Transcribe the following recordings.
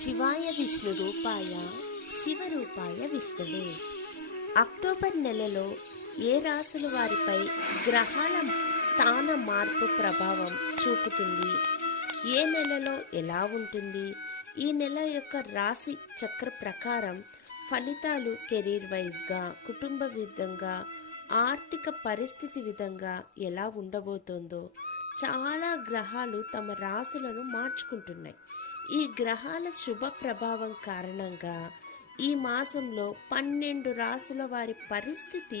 శివాయ విష్ణు రూపాయ శివరూపాయ విష్ణువే. అక్టోబర్ నెలలో ఏ రాశుల వారిపై గ్రహాల స్థాన మార్పు ప్రభావం చూపుతుంది, ఏ నెలలో ఎలా ఉంటుంది, ఈ నెల యొక్క రాశి చక్ర ప్రకారం ఫలితాలు కెరీర్ వైజ్గా, కుటుంబ విధంగా, ఆర్థిక పరిస్థితి విధంగా ఎలా ఉండబోతోందో చాలా గ్రహాలు తమ రాశులను మార్చుకుంటున్నాయి. ఈ గ్రహాల శుభ ప్రభావం కారణంగా ఈ మాసంలో 12 రాశుల వారి పరిస్థితి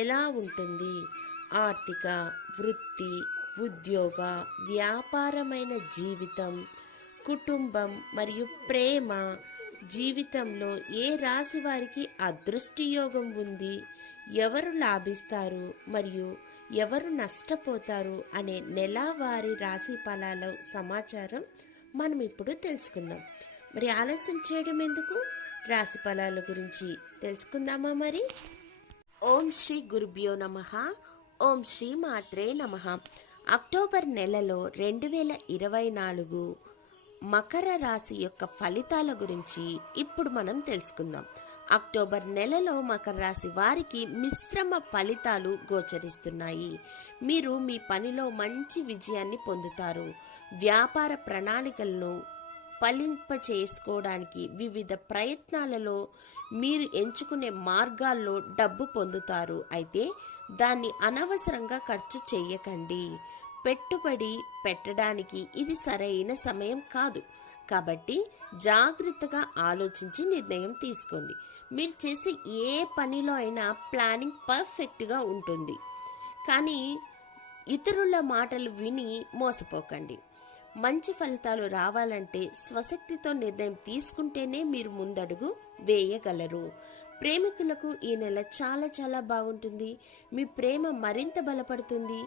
ఎలా ఉంటుంది, ఆర్థిక, వృత్తి, ఉద్యోగ, వ్యాపారమైన జీవితం, కుటుంబం మరియు ప్రేమ జీవితంలో ఏ రాశి వారికి అదృష్టి యోగం ఉంది, ఎవరు లాభిస్తారు మరియు ఎవరు నష్టపోతారు అనే నెలవారీ రాశి ఫలాల సమాచారం మనం ఇప్పుడు తెలుసుకుందాం. మరి ఆలస్యం చేయడం ఎందుకు, రాశి ఫలాల గురించి తెలుసుకుందామా మరి. ఓం శ్రీ గురుభ్యో నమః. ఓం శ్రీ మాత్రే నమః. అక్టోబర్ నెలలో 2024 మకర రాశి యొక్క ఫలితాల గురించి ఇప్పుడు మనం తెలుసుకుందాం. అక్టోబర్ నెలలో మకర రాశి వారికి మిశ్రమ ఫలితాలు గోచరిస్తున్నాయి. మీరు మీ పనిలో మంచి విజయాన్ని పొందుతారు. వ్యాపార ప్రణాళికలను ఫలింపచేసుకోవడానికి వివిధ ప్రయత్నాలలో మీరు ఎంచుకునే మార్గాల్లో డబ్బు పొందుతారు. అయితే దాన్ని అనవసరంగా ఖర్చు చేయకండి. పెట్టుబడి పెట్టడానికి ఇది సరైన సమయం కాదు. కాబట్టి జాగ్రత్తగా ఆలోచించి నిర్ణయం తీసుకోండి. మీరు చేసే ఏ పనిలో అయినా ప్లానింగ్ పర్ఫెక్ట్గా ఉంటుంది, కానీ ఇతరుల మాటలు విని మోసపోకండి. మంచి ఫలితాలు రావాలంటే స్వశక్తితో నిర్ణయం తీసుకుంటేనే మీరు ముందడుగు వేయగలరు. ప్రేమికులకు ఈ నెల చాలా బాగుంటుంది. మీ ప్రేమ మరింత బలపడుతుంది.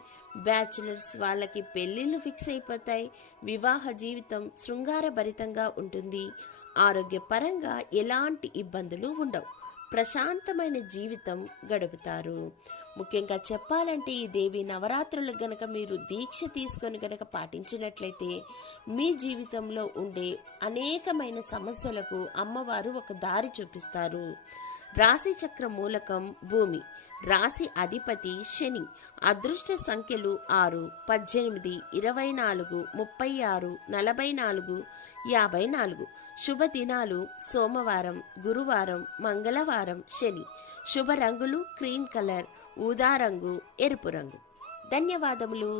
బ్యాచులర్స్ వాళ్ళకి పెళ్ళిళ్ళు ఫిక్స్ అయిపోతాయి. వివాహ జీవితం శృంగారభరితంగా ఉంటుంది. ఆరోగ్యపరంగా ఎలాంటి ఇబ్బందులు ఉండవు. ప్రశాంతమైన జీవితం గడుపుతారు. ముఖ్యంగా చెప్పాలంటే ఈ దేవి నవరాత్రులకు గనక మీరు దీక్ష తీసుకొని గనక పాటించినట్లయితే మీ జీవితంలో ఉండే అనేకమైన సమస్యలకు అమ్మవారు ఒక దారి చూపిస్తారు. రాశి చక్ర మూలకం భూమి, రాశి అధిపతి శని. అదృష్ట సంఖ్యలు 6, 18, 24, 36, 44, 54. శుభ దినాలు సోమవారం, గురువారం, మంగళవారం, శని. శుభ రంగులు క్రీమ్ కలర్, ఊదా రంగు, ఎరుపు రంగు. ధన్యవాదములు.